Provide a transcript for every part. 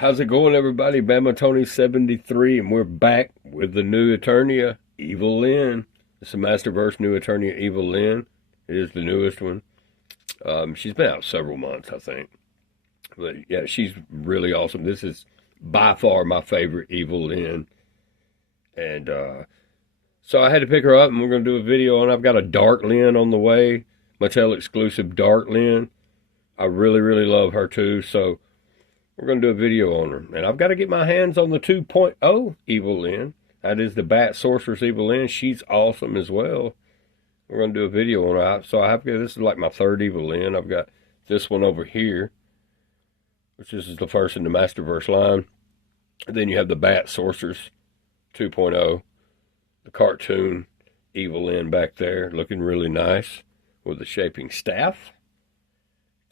How's it going, everybody? Bama Tony 73, and we're back with the new Eternia, Evil-Lyn. It's the Masterverse new Eternia, Evil-Lyn. It is the newest one. She's been out several months, I think. But yeah, she's really awesome. This is by far my favorite Evil-Lyn. And so I had to pick her up, and we're going to do a video on. I've got a dark Lyn on the way, Mattel exclusive dark Lyn. I really, really love her too. So we're going to do a video on her. And I've got to get my hands on the 2.0 Evil-Lyn. That is the Bat Sorceress Evil-Lyn. She's awesome as well. We're going to do a video on her. So I have, this is like my third Evil-Lyn. I've got this one over here, which is the first in the Masterverse line. And then you have the Bat Sorceress 2.0, the cartoon Evil-Lyn back there, looking really nice with the shaping staff.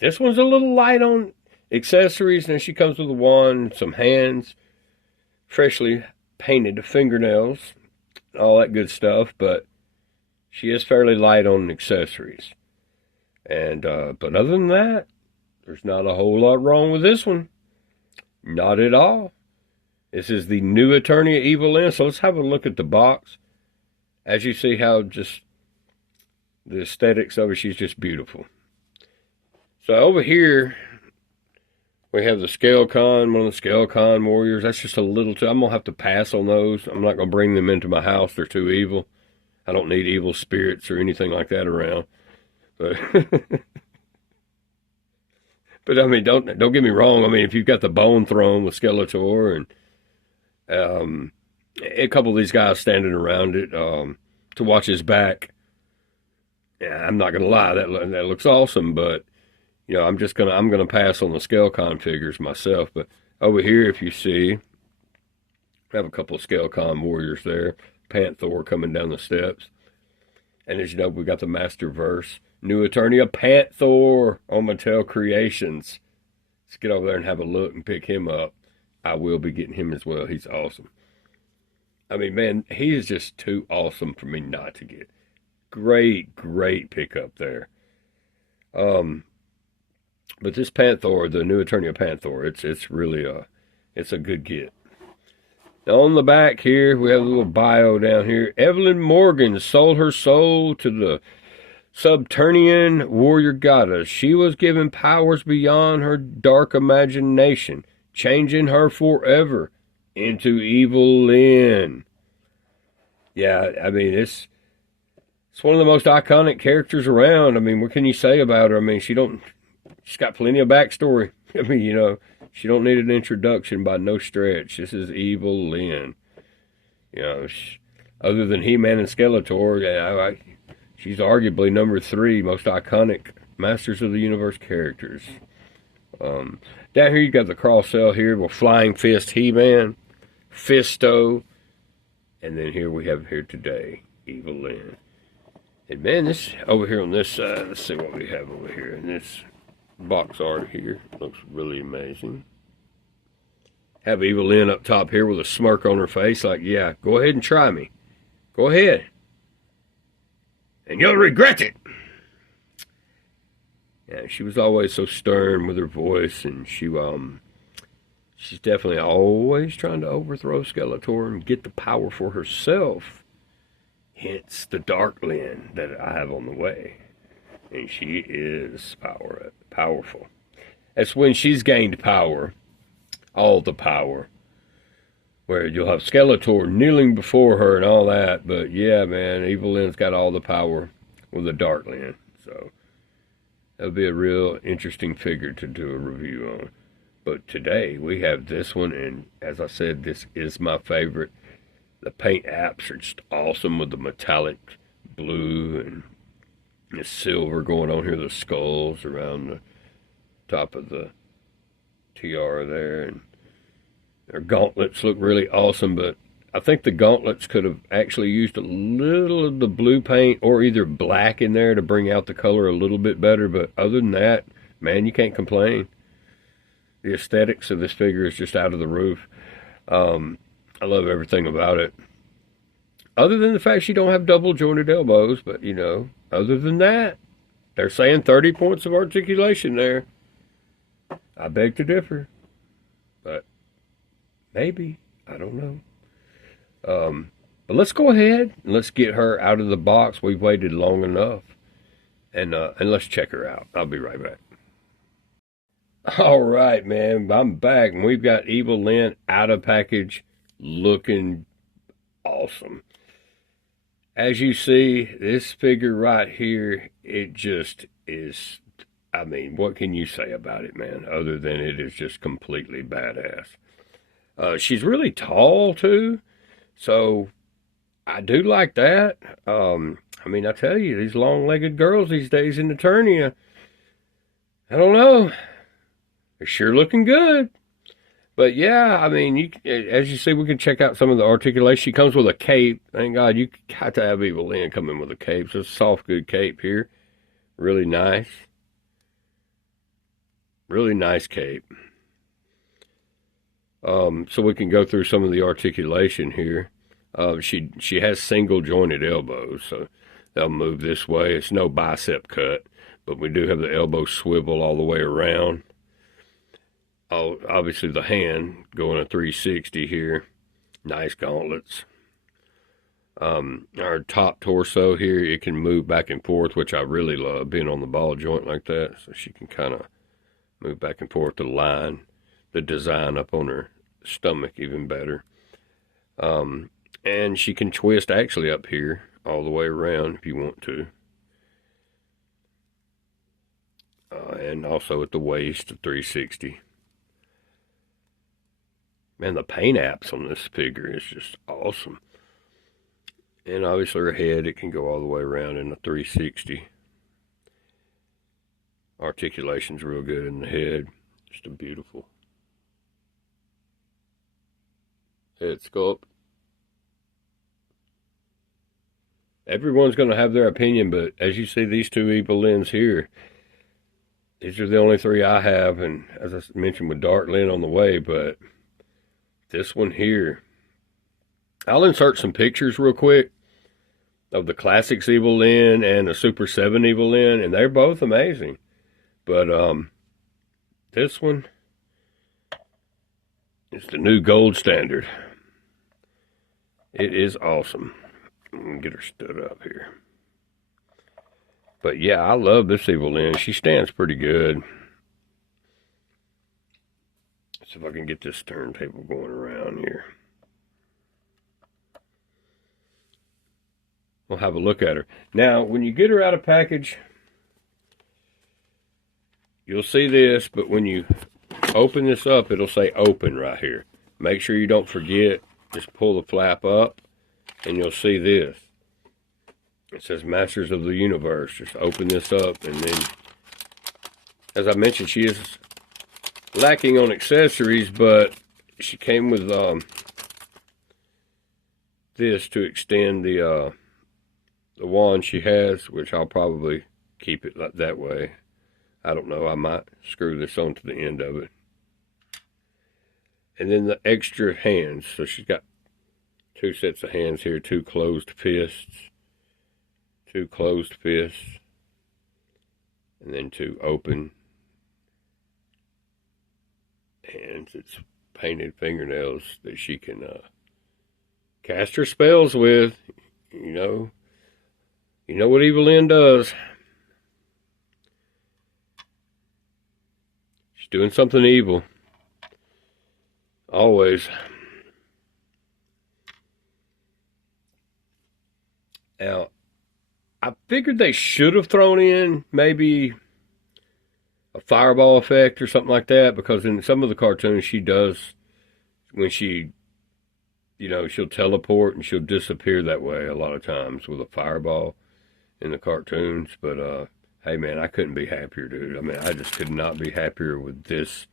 This one's a little light on accessories, and she comes with a wand, some hands, freshly painted fingernails, all that good stuff, but she is fairly light on accessories. And but other than that, there's not a whole lot wrong with this one. Not at all. This is the new Eternia Evil-Lyn, so let's have a look at the box. As you see how just the aesthetics of her, she's just beautiful. So over here, we have the Scale-Con, one of the Scale-Con warriors. That's just a little too, I'm going to have to pass on those. I'm not going to bring them into my house. They're too evil. I don't need evil spirits or anything like that around. But, but I mean, don't get me wrong. I mean, if you've got the Bone Throne with Skeletor and a couple of these guys standing around it to watch his back, yeah, I'm not going to lie. That looks awesome, but you know, I'm gonna pass on the Scale-Con figures myself. But over here, if you see, I have a couple of Scale-Con warriors there. Panther coming down the steps. And as you know, we got the Masterverse new Eternia Panther on Mattel Creations. Let's get over there and have a look and pick him up. I will be getting him as well. He's awesome. I mean, man, he is just too awesome for me not to get. Great, great pickup there. But this Panther, the new Eternia Panther, it's really it's a good get. Now on the back here, we have a little bio down here. Evil-Lyn Morgan sold her soul to the Subterranean warrior goddess. She was given powers beyond her dark imagination, changing her forever into Evil-Lyn. Yeah, I mean, it's one of the most iconic characters around. I mean, what can you say about her? I mean, she's got plenty of backstory. I mean, you know, she don't need an introduction by no stretch. This is Evil-Lyn. You know, other than He-Man and Skeletor, she's arguably number 3 most iconic Masters of the Universe characters. Down here you got the cross cell here with Flying Fist He-Man, Fisto, and then here we have here today, Evil-Lyn. And man, this over here on this side, let's see what we have over here in this box art here. Looks really amazing. Have Evil-Lyn up top here with a smirk on her face, like, yeah, go ahead and try me. Go ahead. And you'll regret it. Yeah, she was always so stern with her voice, and she's definitely always trying to overthrow Skeletor and get the power for herself. Hence the dark Lyn that I have on the way. And she is powerful. That's when she's gained power, all the power, where you'll have Skeletor kneeling before her and all that. But yeah, man, Evil-Lyn's got all the power with the dark Lyn. So that'll be a real interesting figure to do a review on. But today we have this one, and as I said, this is my favorite. The paint apps are just awesome with the metallic blue and the silver going on here, the skulls around the top of the tiara there, and their gauntlets look really awesome, but I think the gauntlets could have actually used a little of the blue paint or either black in there to bring out the color a little bit better, but other than that, man, you can't complain. The aesthetics of this figure is just out of the roof. I love everything about it. Other than the fact she don't have double jointed elbows, but you know, other than that, they're saying 30 points of articulation there. I beg to differ. But Maybe. I don't know. But let's go ahead and let's get her out of the box. We've waited long enough. And let's check her out. I'll be right back. All right, man. I'm back, and we've got Evil-Lyn out of package, looking awesome. As you see, this figure right here, it just is. I mean, what can you say about it, man? Other than it is just completely badass. She's really tall too, so I do like that. I mean, I tell you, these long-legged girls these days in Eternia, I don't know. They're sure looking good. But yeah, I mean, as you see, we can check out some of the articulation. She comes with a cape. Thank God, you got to have Evil-Lyn come in with a cape. So it's a soft, good cape here. Really nice. Really nice cape. So we can go through some of the articulation here. She has single jointed elbows, so they'll move this way. It's no bicep cut, but we do have the elbow swivel all the way around. Oh, obviously the hand going a 360 here. Nice gauntlets. Our top torso here, it can move back and forth, which I really love, being on the ball joint like that. So she can kind of move back and forth to line the design up on her stomach even better. And she can twist actually up here all the way around if you want to. And also at the waist, 360. Man, the paint apps on this figure is just awesome. And obviously her head, it can go all the way around in a 360. Articulation's real good in the head. Just a beautiful head sculpt. Everyone's going to have their opinion, but as you see these two Evil-Lyns here, these are the only three I have, and as I mentioned with Dark-Lyn on the way, but this one here, I'll insert some pictures real quick of the Classics Evil-Lyn and the Super 7 Evil-Lyn, and they're both amazing. But this one is the new gold standard. It is awesome. I'm going to get her stood up here. But yeah, I love this Evil-Lyn. She stands pretty good. Let's see if I can get this turntable going around here. We'll have a look at her. Now, when you get her out of package, you'll see this, but when you open this up, it'll say open right here. Make sure you don't forget, just pull the flap up, and you'll see this. It says Masters of the Universe. Just open this up, and then, as I mentioned, she is lacking on accessories, but she came with this to extend the wand she has, which I'll probably keep it that way. I don't know, I might screw this onto the end of it. And then the extra hands. So she's got two sets of hands here, two closed fists, and then two open hands. It's painted fingernails that she can cast her spells with. You know what Evil-Lyn does. She's doing something evil. Always. Now, I figured they should have thrown in maybe a fireball effect or something like that, because in some of the cartoons she does, when she, she'll teleport and she'll disappear that way a lot of times with a fireball in the cartoons. But hey man, I couldn't be happier, dude. I mean, I just could not be happier with this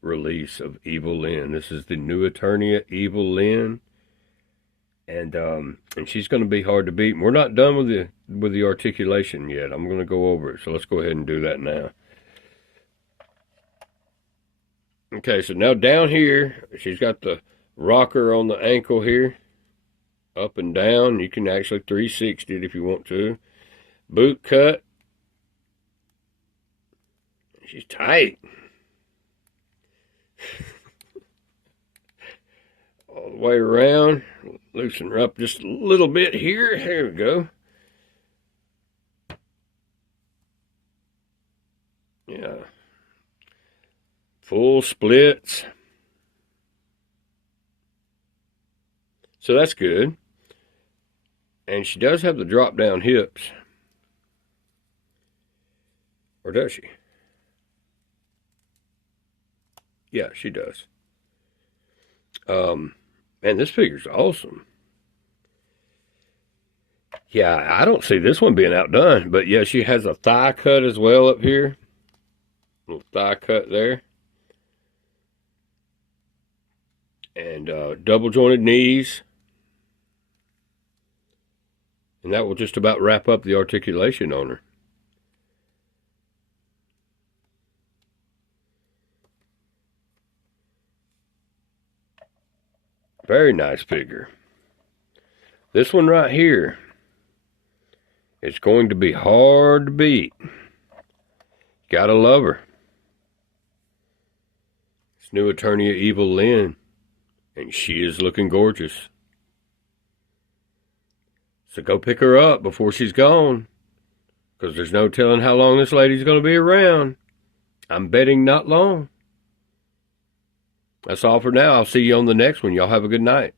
release of Evil-Lyn. This is the new Eternia Evil-Lyn. And she's going to be hard to beat. We're not done with the articulation yet. I'm going to go over it. So let's go ahead and do that now. Okay, so now down here, she's got the rocker on the ankle here. Up and down. You can actually 360 it if you want to. Boot cut. She's tight. way around. Loosen her up just a little bit here. There we go. Yeah. Full splits. So that's good. And she does have the drop down hips. Or does she? Yeah, she does. Man, this figure's awesome. Yeah, I don't see this one being outdone. But yeah, she has a thigh cut as well up here. Little thigh cut there. And double jointed knees. And that will just about wrap up the articulation on her. Very nice figure. This one right here, it's going to be hard to beat. Gotta love her. It's new Eternia Evil-Lyn, and she is looking gorgeous. So go pick her up before she's gone, because there's no telling how long this lady's going to be around. I'm betting not long. That's all for now. I'll see you on the next one. Y'all have a good night.